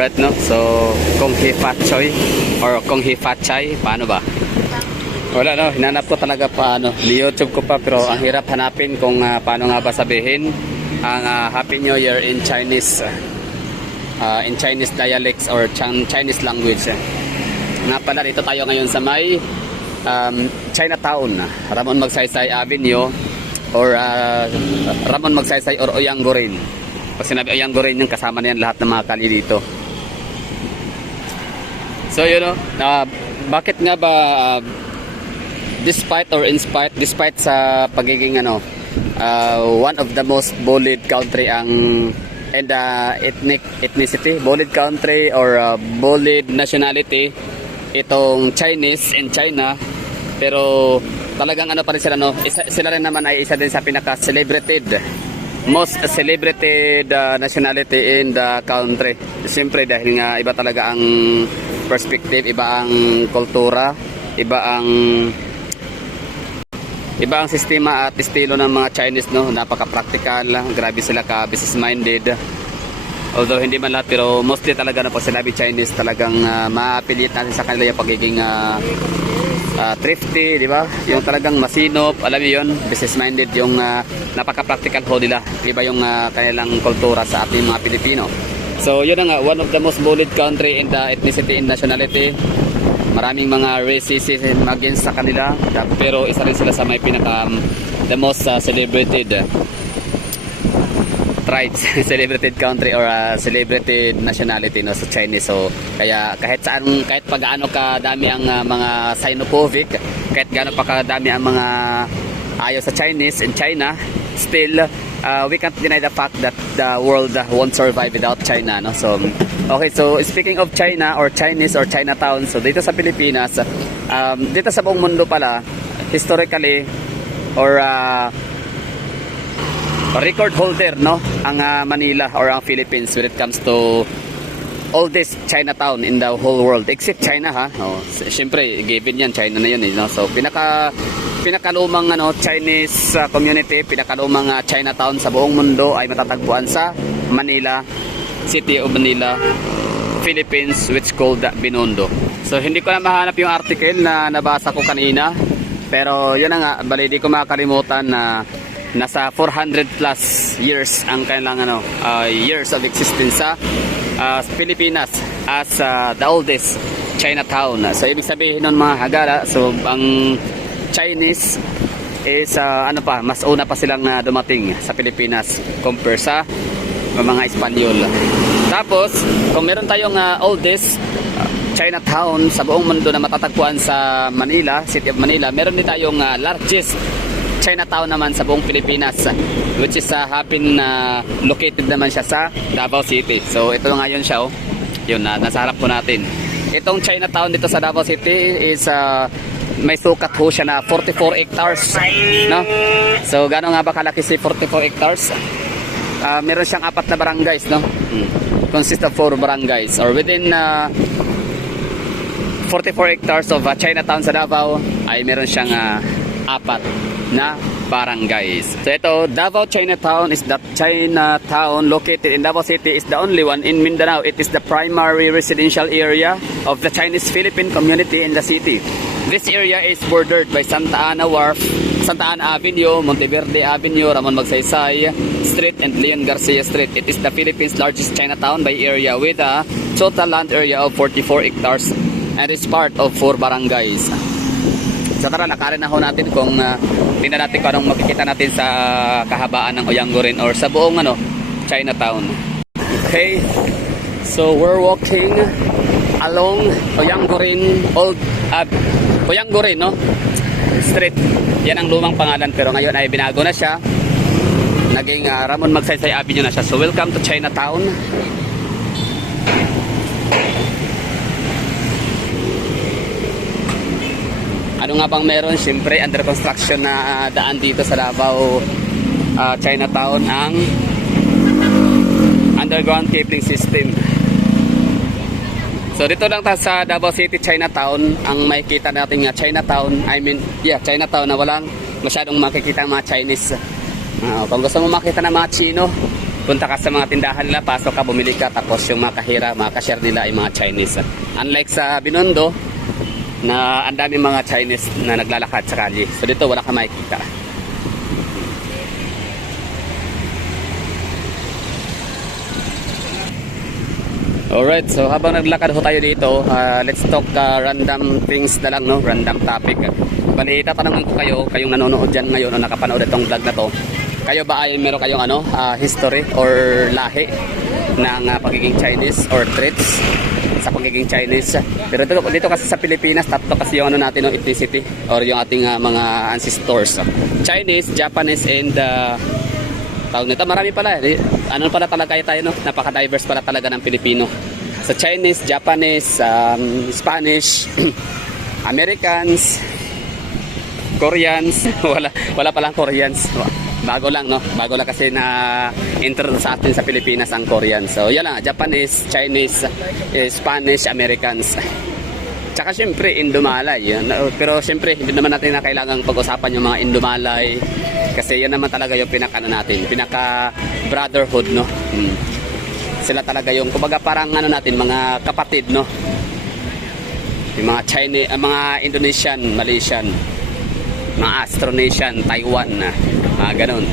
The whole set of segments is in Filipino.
Alright, no? So, Kung Hee Fat Choy or Kung Hee Fat Chai, paano ba? Wala, no? Hinanap ko talaga paano. Ni-YouTube ko pa, pero ang hirap hanapin kung paano nga ba sabihin ang Happy New Year in Chinese dialects or Chinese language. Nga pala, dito tayo ngayon sa may Chinatown, Ramon Magsaysay Avenue or Ramon Magsaysay or Oyanggurin. Pag sinabi Oyanggurin, yung kasama na yan lahat ng mga kali dito. So you know, bakit nga ba despite sa pagiging one of the most bullied country and ethnicity, bullied country or bullied nationality itong Chinese in China, pero talagang pa rin sila, sila rin naman ay isa din sa most celebrated nationality in the country. Siyempre dahil nga iba talaga ang perspective, iba ang kultura, iba ang sistema at estilo ng mga Chinese, no? Napaka-practical, grabe sila ka-business minded. Although hindi man lahat, pero mostly talaga na pag sinabi Chinese, talagang ma-affiliate natin sa kanila yung pagiging thrifty, di ba? Yung talagang masinop, alam niyo yun, business minded, yung napaka-practical ho nila. Iba yung kanilang kultura sa ating mga Pilipino. So yun nga, one of the most bullied country in the ethnicity and nationality. Maraming mga racism against sa kanila, pero isa rin sila sa may the most celebrated tribes, celebrated country or celebrated nationality, no, sa Chinese. So kaya kahit pag-aano kadami ang mga xenophobic, kahit gaano pa kadami ang mga ayaw sa Chinese in China, still we can't deny the fact that the world won't survive without China, no? So okay, so speaking of China or Chinese or Chinatown, so dito sa Pilipinas, dito sa buong mundo pala, historically or record holder, no, ang Manila or ang Philippines when it comes to oldest Chinatown in the whole world except China, ha. Siyempre given yan, China na yun, no? So pinakalumang Chinese community, pinakalumang Chinatown sa buong mundo ay matatagpuan sa Manila, City of Manila, Philippines, which called Binondo. So hindi ko na mahanap yung article na nabasa ko kanina, pero yun na nga, bali di ko makakalimutan na nasa 400 plus years ang kanilang years of existence sa Pilipinas as the oldest Chinatown. So ibig sabihin nun mga hagala, so ang Chinese is mas una pa silang dumating sa Pilipinas compare sa mga Espanyol. Tapos kung meron tayong oldest Chinatown sa buong mundo na matatagpuan sa Manila, City of Manila, meron din tayong largest Chinatown naman sa buong Pilipinas, which is located naman siya sa Davao City. So ito nga yun siya, yun nasa harap po natin. Itong Chinatown dito sa Davao City is may sukat ho siya na 44 hectares, no? So gaano nga ba kalaki si 44 hectares? Meron siyang 4 na barangays, no? Consist of 4 barangays or within 44 hectares of Chinatown sa Davao ay meron siyang 4 na barangays. So ito, Davao Chinatown is the Chinatown located in Davao City, is the only one in Mindanao. It is the primary residential area of the Chinese Philippine community in the city. This area is bordered by Santa Ana Wharf, Santa Ana Avenue, Monteverde Avenue, Ramon Magsaysay Street, and Leon Garcia Street. It is the Philippines' largest Chinatown by area with a total land area of 44 hectares and is part of 4 barangays. So tara, lakarin na ho natin kung tingnan natin kung anong makikita natin sa kahabaan ng Oyanggurin or sa buong Chinatown. Okay, so we're walking along Oyanggurin Oyanggurin, no, Street. Yan ang lumang pangalan, pero ngayon ay binago na siya, naging Ramon Magsaysay Avenue na siya. So welcome to Chinatown. Ano nga bang meron? Siyempre, under construction na daan dito sa Davao Chinatown, ang underground cabling system. So dito lang sa Davao City Chinatown ang makikita natin nga Chinatown, Chinatown na walang masyadong makikita mga Chinese. Kung gusto mo makita ng mga Chino, punta ka sa mga tindahan nila, pasok ka, bumili ka, tapos yung mga kahira, mga cashier nila ay mga Chinese. Unlike sa Binondo, na ang daming mga Chinese na naglalakad sa kalye. So dito wala ka makikita. Alright, so habang naglakad ho tayo dito, let's talk random things na lang, no? Random topic. Bali, tatanungin ko kayo, kayong nanonood dyan ngayon o nakapanood itong vlog na to, kayo ba ay meron kayong history or lahi ng pagiging Chinese or traits sa pagiging Chinese? Pero dito kasi sa Pilipinas, tatlo kasi yung natin, no, ethnicity or yung ating mga ancestors. Chinese, Japanese, and tawag nito, marami pala. Ano pala talaga tayo, no? Napaka-diverse pala talaga ng Pilipino. So Chinese, Japanese, Spanish, Americans, Koreans, wala palang Koreans. Bago lang, no? Bago lang kasi na introduce sa atin sa Pilipinas ang Korean. So yan lang, Japanese, Chinese, Spanish, Americans. Tsaka syempre Indomalay. Pero syempre hindi naman natin na kailangang pag-usapan yung mga Indomalay kasi yan naman talaga yung natin, pinaka brotherhood, no. Sila talaga yung kumbaga parang natin, mga kapatid, no. Yung mga Chinese, mga Indonesian, Malaysian, mga Austronesian, Taiwan, mga ganun.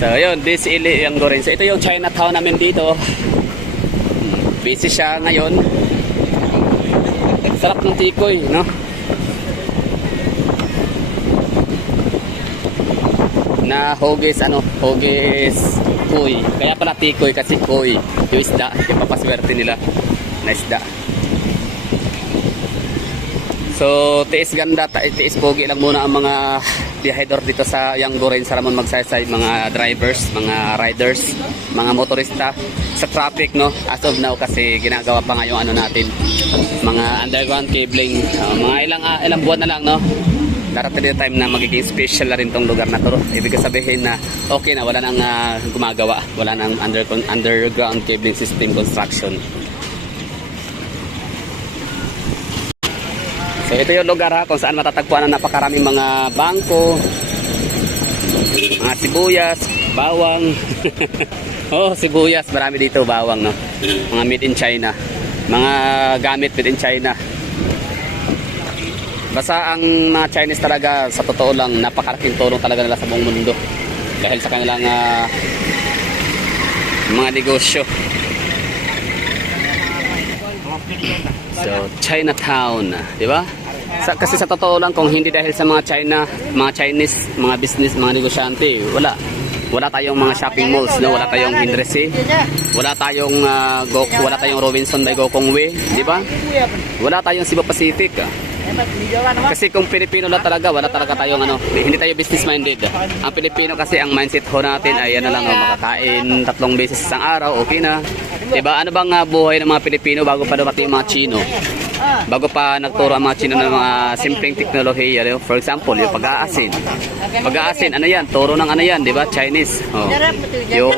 So yun, this ili yung Gorin. So ito yung Chinatown namin dito. Busy siya ngayon. Sarap ng tikoy, no? Na hogis, hogis kuy. Kaya pala tikoy kasi kuy. Yung isda, yung papaswerte nila na isda. So, tiis ganda, tiis pogi lang muna ang mga biyahedor dito sa Yangorin, sa Ramon Magsaysay, mga drivers, mga riders, mga motorista sa traffic, no, as of now kasi ginagawa pa nga yung natin, mga underground cabling, mga ilang buwan na lang, no. Darating din time na magiging special na rin tong lugar na to. Ibig sabihin na okay na, wala nang gumagawa, wala nang underground cabling system construction. So ito yung lugar kung saan matatagpuan ang napakaraming mga bangko, mga sibuyas, bawang. Oh, sibuyas, marami dito bawang, no. Mga made in China. Mga gamit made in China. Basta ang mga Chinese talaga, sa totoo lang, napakalaking tulong talaga nila sa buong mundo. Dahil sa kanilang mga negosyo. So, Chinatown, di ba? Kasi sa totoo lang, kung hindi dahil sa mga Chinese, mga business, mga negosyante, wala tayong mga shopping malls, no? Wala tayong Hindresi, wala tayong Robinson by Gokong Way, di ba? Wala tayong Cebu Pacific. Kasi kung Pilipino lang talaga, wala talaga tayong hindi tayo business minded. Ang Pilipino kasi ang mindset ho natin ay makakain 3 beses isang araw, okay na. Diba? Ano bang buhay ng mga Pilipino bago pa dumating yung mga Chino? Bago pa nagturo ang mga Chino ng mga simpleng teknolohiya, for example, yung pag-aasin. Pag-aasin, turo ng diba? Chinese. Oh. Yung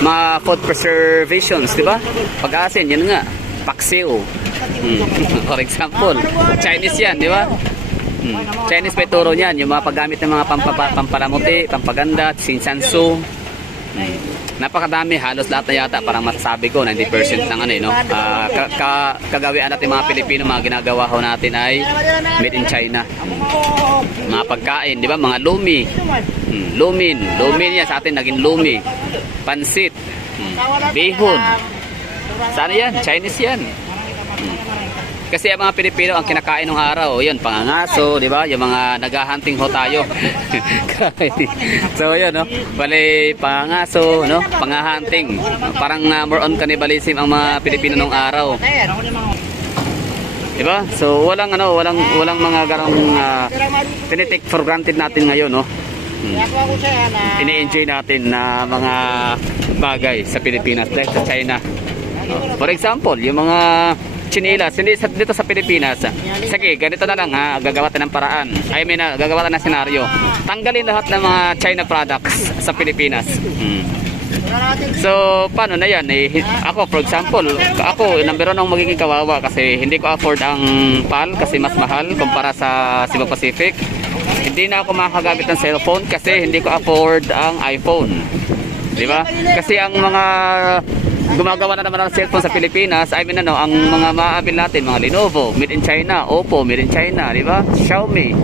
mga food preservations, diba? Pag-aasin, yun nga. Paksiw. For example, Chinese yan, di ba? Chinese may turo niyan, yung mga paggamit ng mga pampalamuti, pampaganda, sinsansu. Napakadami, halos lahat na yata, parang masasabi ko 90% ng kagawian natin mga Pilipino, mga ginagawa ho natin ay made in China. Mga pagkain, di ba? Mga lumi. Lumin yan sa atin, naging lumi. Pansit. Bihon. Sana yan, Chinese yan. Kasi ang mga Pilipino ang kinakain ng araw, yun, pangangaso, di ba? Yung mga naghahunting ho tayo. So yun, no? Bali, pangangaso, no? Panghahunting. Parang more on cannibalism ang mga Pilipino nung araw. Di ba? So walang mga garang tinitake for granted natin ngayon, no? Ini-enjoy natin na mga bagay sa Pilipinas dahil sa China. For example, yung mga chinelas, hindi dito sa Pilipinas. Sige, ganito na lang gagawa tayo ng paraan. Gagawa tayo ng senaryo. Tanggalin lahat ng mga China products sa Pilipinas. So, paano na yan? Ako, for example, ako, number 1 ang magiging kawawa kasi hindi ko afford ang PAL kasi mas mahal kumpara sa Cebu Pacific. Hindi na ako makakagamit ng cellphone kasi hindi ko afford ang iPhone. Di ba? Kasi ang mga gumagawa na naman ng cellphone sa Pilipinas, I mean ang mga maaabil natin, mga Lenovo, made in China, Oppo, made in China, di ba? Xiaomi,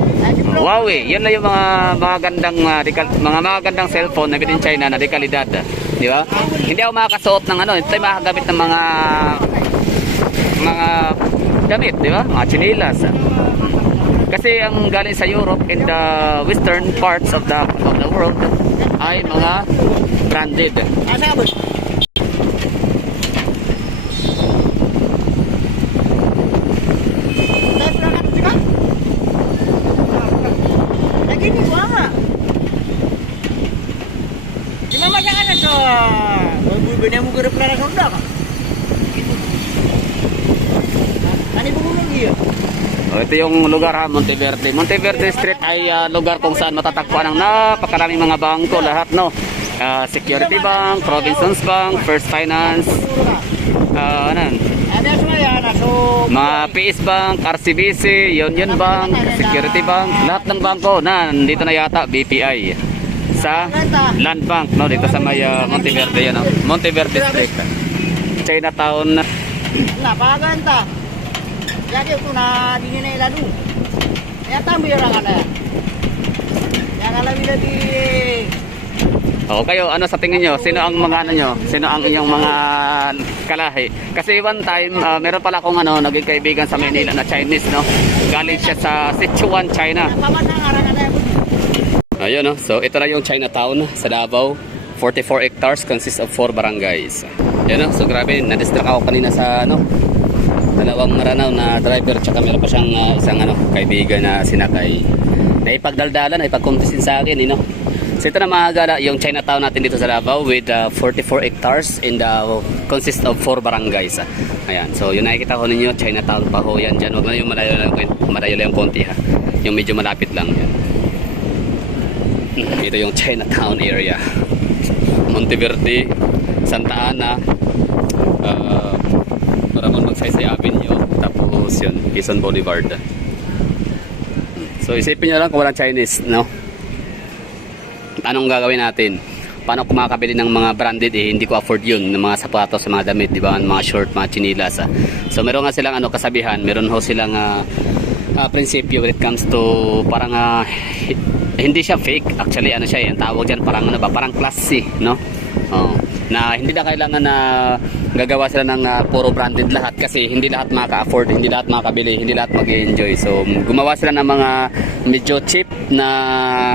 Huawei, yun na yung mga magagandang cellphone na made in China na dekalidad, di ba? Hindi ako makakasuot ng ito ay makakagamit ng mga damit, di ba? Mga chinilas. Kasi ang galing sa Europe and the western parts of the world ay mga branded. Ito yung lugar ha, Monteverde. Monteverde Street ay lugar kung saan matatagpuan ang napakaraming mga bangko lahat, no? Security Bank, Provincial Bank, First Finance, mga PS Bank, RCBC, Union Bank, Security Bank, lahat ng bangko nandito na yata, BPI sa Land Bank, no? Dito sa may Monteverde yan, no? Monteverde Street, Chinatown. Napakaganda. Jadi itu na dingin na ilanu. Ya tambi orang ada. Ya kalau lebih. O kayo, ano sa tingin nyo? Sino ang mga nyo? Sino ang inyong mga kalahi? Kasi one time, meron pala akong naging kaibigan sa Manila na Chinese, no? Galing siya sa Sichuan, China. Ayun, no? So ito na yung Chinatown sa Davao. 44 hectares, consists of 4 barangays. Ayun, no? So grabe, na-distract ako kanina sa dalawang maranaw na driver, tsaka meron pa siyang isang kaibigan na sinakay. Naipagdaldalan, naipagkumpisin sa akin, no? So ito na mga gala, yung Chinatown natin dito sa Davao with 44 hectares and consists of 4 barangays. Ayan, so yun nakikita ko ninyo, Chinatown pa ho yan dyan. Huwag na yung malayo lang konti ha. Yung medyo malapit lang yan. Ito yung Chinatown area. Monteverde, Santa Ana, Ramon Magsaysay Avenue, tapos yun, Quezon Boulevard. So isipin nyo lang kung walang Chinese, no? Anong gagawin natin? Paano kung makakabili ng mga branded, hindi ko afford yun, ng mga sapatos, mga damit, di ba? Mga short, mga chinilas. So meron nga silang kasabihan, meron ho silang prinsipyo when it comes to parang hindi siya fake, actually siya yung tawag dyan, parang classy, no? Na hindi na kailangan na gagawa sila ng puro branded lahat kasi hindi lahat makaka-afford, hindi lahat makakabili, hindi lahat mag-enjoy. So gumawa sila ng mga medyo cheap na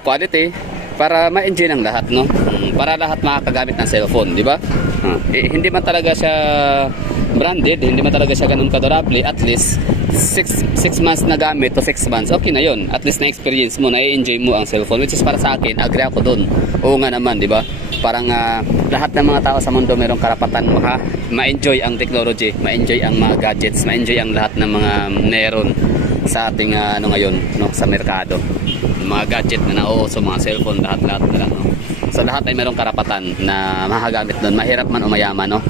quality para ma-enjoy ng lahat, no? Para lahat makakagamit ng cellphone, di ba? Hindi man talaga siya branded, hindi man talaga siya ganun kadurable, at least 6 months na gamit to 6 months, okay na yun. At least na-experience mo, na-enjoy mo ang cellphone, which is para sa akin, agree ako dun. Oo nga naman, di ba? Parang lahat ng mga tao sa mundo mayroong karapatan ma-enjoy ang technology, ma-enjoy ang mga gadgets, ma-enjoy ang lahat ng mga meron sa ating ngayon, no, sa merkado. Mga gadget na nauuso, mga cellphone, lahat na lang, no? So lahat ay mayroong karapatan na makagamit doon, mahirap man o mayaman, no?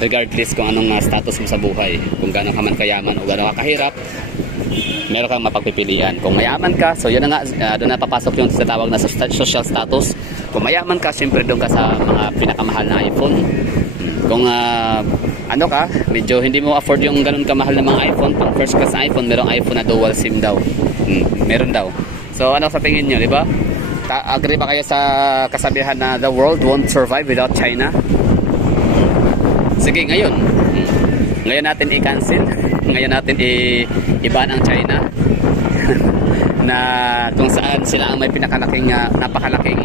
Regardless kung anong status mo sa buhay, kung gaano ka man kayaman o gaano ka kahirap, meron kang mapagpipilian. Kung mayaman ka, so yun na nga, doon na papasok yung tinatawag na social status. Kung mayaman ka, syempre doon ka sa mga pinakamahal na iPhone. Kung medyo hindi mo afford yung ganun kamahal na mga iPhone, pang first class na iPhone, merong iPhone na dual SIM daw. Meron daw. So ano sa tingin nyo, di ba? Agree ba kayo sa kasabihan na the world won't survive without China? Sige, ngayon natin i-cancel, ngayon natin i-ban ang China na kung saan sila ang may napakalaking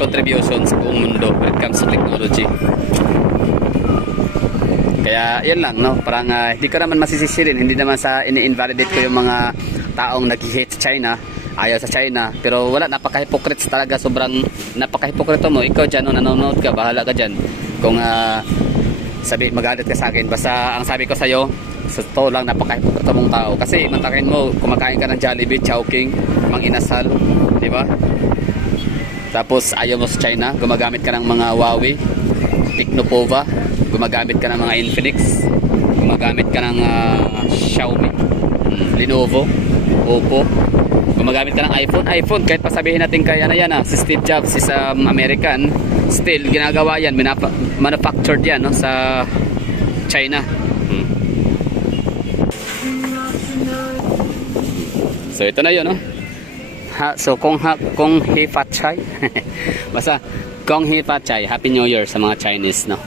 contribution sa buong mundo when it comes to technology. Kaya yan lang, no? Parang hindi ko naman masisisirin, hindi naman sa ini-invalidate ko yung mga taong nag-hate sa China, ayaw sa China, pero wala, napaka-hypocrites talaga, sobrang napaka-hypocrite mo. Ikaw dyan, nanonood ka, bahala ka dyan kung magalit ka sa akin. Basta ang sabi ko sa'yo, sa totoo lang, napaka-hypocrite mong tao. Kasi mantakin mo, kumakain ka ng Jollibee, Chowking, Mang Inasal, di ba? Tapos ayaw mo sa China, gumagamit ka ng mga Huawei, Tecnopova, gumagamit ka ng mga Infinix, gumagamit ka ng Xiaomi, Lenovo, Oppo, gumagamit ka ng iPhone, kahit pa sabihin natin kaya na yan si Steve Jobs is American, still ginagawa yan, manufactured yan no, sa China. So ito na yun no. So kung He Fat Chai basta Kung He Fat Chai, Happy New Year sa mga Chinese no.